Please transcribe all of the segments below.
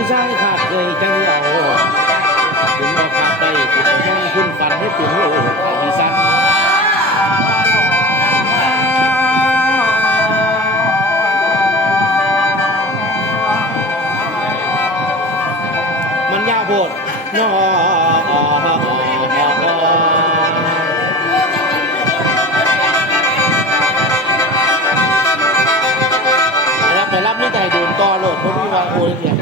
พี่ชายขาดเคยจังเอาถึงบอกขาดไปถึงยังคุณฝันให้ถึงโลกอีสานมันยาวโพดน้อไปรับนี่ใจเดินต่อโหลดเพราะมีวางโอ้ยเนี่ย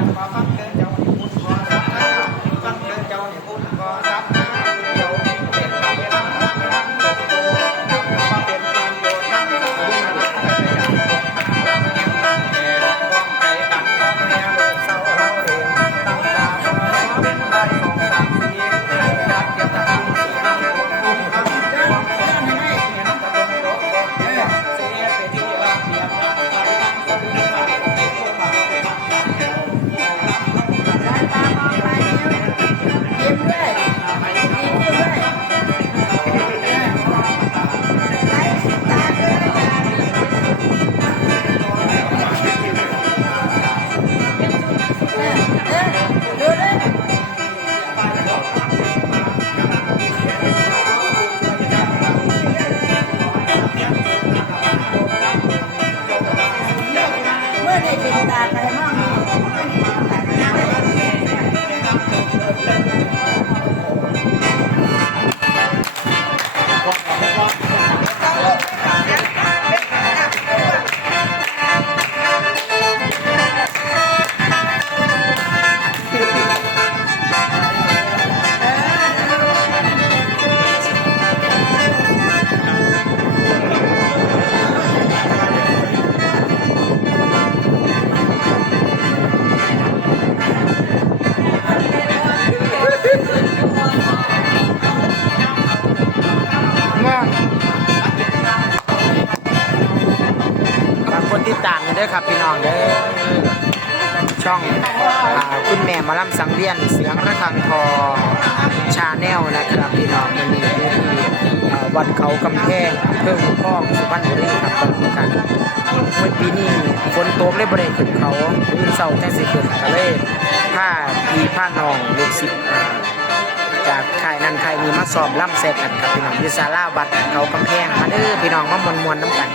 ติดตามกันด้วยครับพี่น้องเด้อช่องคุณแม่มาล่ำสังเวียนเสียงระฆังทอชาแนลนะครับพี่น้องวันนี้ที่วัดเขากำแพงอำเภอหูพ่องสุพรรณบุรีครับบรรยากาศเมื่อปีนี้ฝนตกเลยบริเวณขึ้นเขาพื้นเสาแจ้งสีขึ้นทะเลผ้าพีผ้านองลูกศิษย์จากค่ายนั้นค่ายนี้มาสอบล่ำแซกกันครับพี่น้องยูซาล่าวัดเขากำแพงมาเด้อพี่น้องมามวนๆน้ำกัน